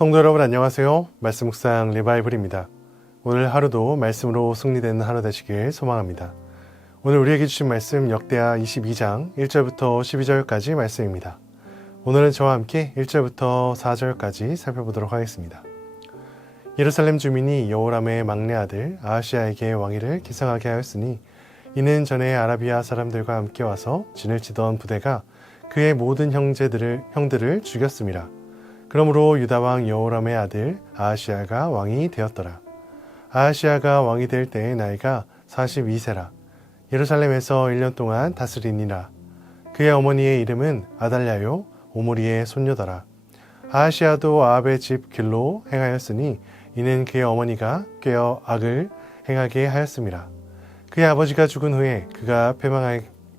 성도 여러분 안녕하세요. 말씀 묵상 리바이블입니다. 오늘 하루도 말씀으로 승리되는 하루 되시길 소망합니다. 오늘 우리에게 주신 말씀 역대하 22장 1절부터 12절까지 말씀입니다. 오늘은 저와 함께 1절부터 4절까지 살펴보도록 하겠습니다. 예루살렘 주민이 여호람의 막내 아들 아하시야에게 왕위를 계승하게 하였으니 이는 전에 아라비아 사람들과 함께 와서 진을 치던 부대가 그의 모든 형들을 죽였음이라. 그러므로 유다왕 여호람의 아들 아하시야가 왕이 되었더라. 아하시야가 왕이 될 때의 나이가 42세라. 예루살렘에서 1년 동안 다스리니라. 그의 어머니의 이름은 아달랴요 오므리의 손녀더라. 아하시야도 아합의 집 길로 행하였으니 이는 그의 어머니가 꾀어 악을 행하게 하였음이라. 그의 아버지가 죽은 후에 그가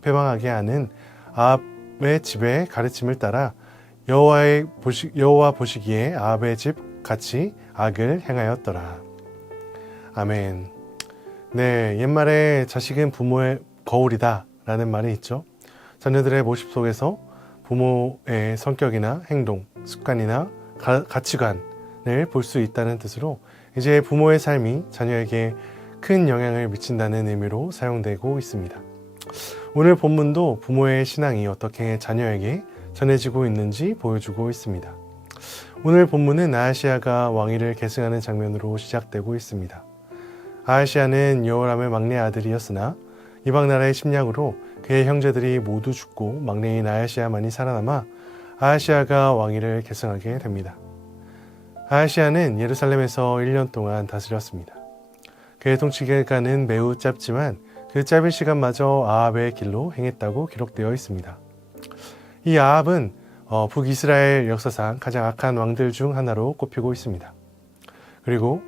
패망하게 하는 아합의 집의 가르침을 따라 여호와 보시기에 아합의 집 같이 악을 행하였더라. 아멘. 네, 옛말에 자식은 부모의 거울이다 라는 말이 있죠. 자녀들의 모습 속에서 부모의 성격이나 행동, 습관이나 가치관을 볼 수 있다는 뜻으로 이제 부모의 삶이 자녀에게 큰 영향을 미친다는 의미로 사용되고 있습니다. 오늘 본문도 부모의 신앙이 어떻게 자녀에게 전해지고 있는지 보여주고 있습니다. 오늘 본문은 아하시야가 왕위를 계승하는 장면으로 시작되고 있습니다. 아하시야는 여호람의 막내 아들이었으나 이방 나라의 침략으로 그의 형제들이 모두 죽고 막내인 아하시야만이 살아남아 아하시야가 왕위를 계승하게 됩니다. 아하시야는 예루살렘에서 1년 동안 다스렸습니다. 그의 통치 기간은 매우 짧지만 그 짧은 시간마저 아합의 길로 행했다고 기록되어 있습니다. 이 아합은 북이스라엘 역사상 가장 악한 왕들 중 하나로 꼽히고 있습니다. 그리고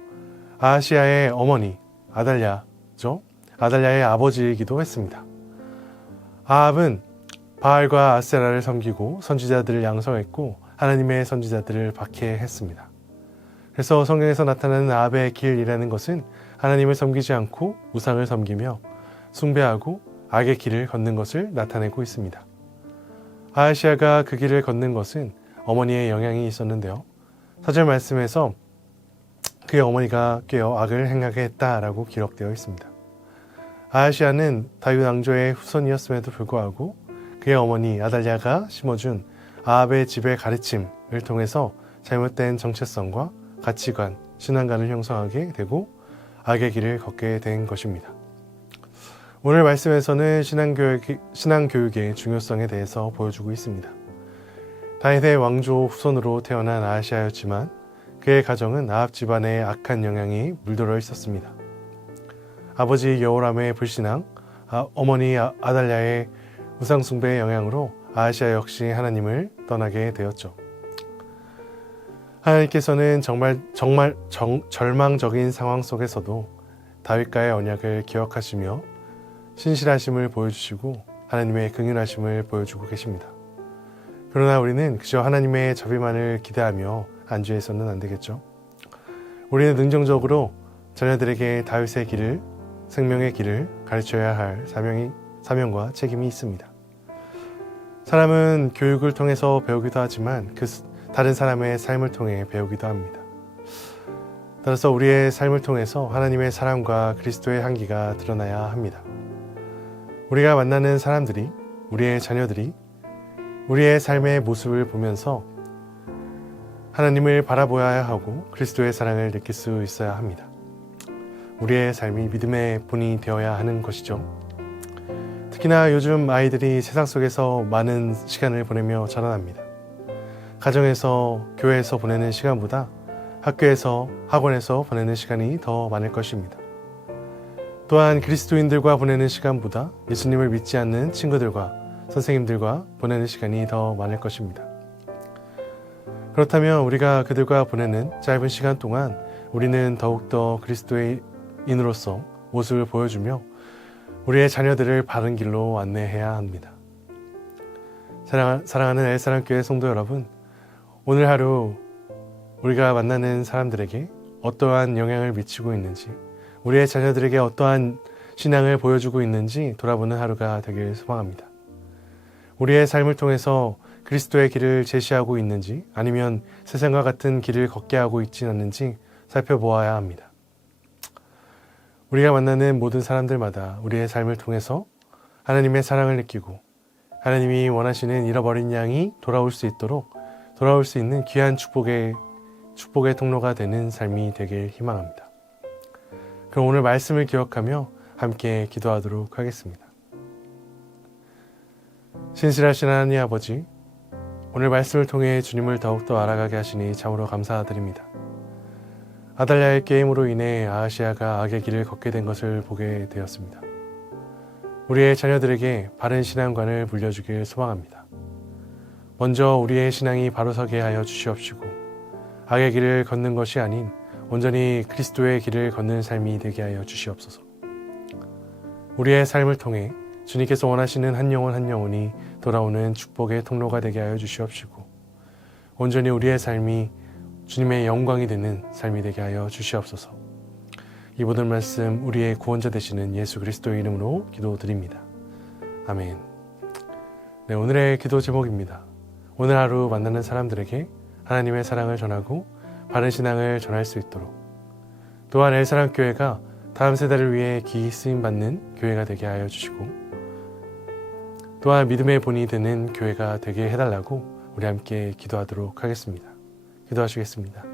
아하시야의 어머니 아달랴죠. 아달랴의 아버지이기도 했습니다. 아합은 바알과 아세라를 섬기고 선지자들을 양성했고 하나님의 선지자들을 박해했습니다. 그래서 성경에서 나타나는 아합의 길이라는 것은 하나님을 섬기지 않고 우상을 섬기며 숭배하고 악의 길을 걷는 것을 나타내고 있습니다. 아하시야가 그 길을 걷는 것은 어머니의 영향이 있었는데요. 4절 말씀에서 그의 어머니가 꾀어 악을 행하게 했다라고 기록되어 있습니다. 아하시야는 다윗 왕조의 후손이었음에도 불구하고 그의 어머니 아달랴가 심어준 아합의 집의 가르침을 통해서 잘못된 정체성과 가치관, 신앙관을 형성하게 되고 악의 길을 걷게 된 것입니다. 오늘 말씀에서는 신앙교육의 중요성에 대해서 보여주고 있습니다. 다윗의 왕조 후손으로 태어난 아하시야였지만 그의 가정은 아합 집안의 악한 영향이 물들어 있었습니다. 아버지 여호람의 불신앙, 어머니 아달랴의 우상숭배의 영향으로 아하시야 역시 하나님을 떠나게 되었죠. 하나님께서는 정말 절망적인 상황 속에서도 다윗과의 언약을 기억하시며 신실하심을 보여주시고 하나님의 긍휼하심을 보여주고 계십니다. 그러나 우리는 그저 하나님의 자비만을 기대하며 안주해서는 안 되겠죠. 우리는 능정적으로 자녀들에게 다윗의 길을, 생명의 길을 가르쳐야 할 사명과 책임이 있습니다. 사람은 교육을 통해서 배우기도 하지만 다른 사람의 삶을 통해 배우기도 합니다. 따라서 우리의 삶을 통해서 하나님의 사랑과 그리스도의 향기가 드러나야 합니다. 우리가 만나는 사람들이, 우리의 자녀들이 우리의 삶의 모습을 보면서 하나님을 바라보아야 하고 그리스도의 사랑을 느낄 수 있어야 합니다. 우리의 삶이 믿음의 본이 되어야 하는 것이죠. 특히나 요즘 아이들이 세상 속에서 많은 시간을 보내며 자라납니다. 가정에서, 교회에서 보내는 시간보다 학교에서, 학원에서 보내는 시간이 더 많을 것입니다. 또한 그리스도인들과 보내는 시간보다 예수님을 믿지 않는 친구들과 선생님들과 보내는 시간이 더 많을 것입니다. 그렇다면 우리가 그들과 보내는 짧은 시간 동안 우리는 더욱더 그리스도인으로서 모습을 보여주며 우리의 자녀들을 바른 길로 안내해야 합니다. 사랑하는 엘사랑교회 성도 여러분, 오늘 하루 우리가 만나는 사람들에게 어떠한 영향을 미치고 있는지, 우리의 자녀들에게 어떠한 신앙을 보여주고 있는지 돌아보는 하루가 되길 소망합니다. 우리의 삶을 통해서 그리스도의 길을 제시하고 있는지 아니면 세상과 같은 길을 걷게 하고 있진 않는지 살펴보아야 합니다. 우리가 만나는 모든 사람들마다 우리의 삶을 통해서 하나님의 사랑을 느끼고 하나님이 원하시는 잃어버린 양이 돌아올 수 있도록 돌아올 수 있는 귀한 축복의 통로가 되는 삶이 되길 희망합니다. 그럼 오늘 말씀을 기억하며 함께 기도하도록 하겠습니다. 신실하신 하나님 아버지, 오늘 말씀을 통해 주님을 더욱더 알아가게 하시니 참으로 감사드립니다. 아달랴의 게임으로 인해 아하시아가 악의 길을 걷게 된 것을 보게 되었습니다. 우리의 자녀들에게 바른 신앙관을 물려주길 소망합니다. 먼저 우리의 신앙이 바로 서게 하여 주시옵시고 악의 길을 걷는 것이 아닌 온전히 그리스도의 길을 걷는 삶이 되게 하여 주시옵소서. 우리의 삶을 통해 주님께서 원하시는 한 영혼 한 영혼이 돌아오는 축복의 통로가 되게 하여 주시옵시고 온전히 우리의 삶이 주님의 영광이 되는 삶이 되게 하여 주시옵소서. 이 모든 말씀 우리의 구원자 되시는 예수 그리스도의 이름으로 기도드립니다. 아멘. 네, 오늘의 기도 제목입니다. 오늘 하루 만나는 사람들에게 하나님의 사랑을 전하고 바른 신앙을 전할 수 있도록, 또한 엘사랑교회가 다음 세대를 위해 기이 쓰임받는 교회가 되게 하여 주시고 또한 믿음의 본이 되는 교회가 되게 해달라고 우리 함께 기도하도록 하겠습니다. 기도하시겠습니다.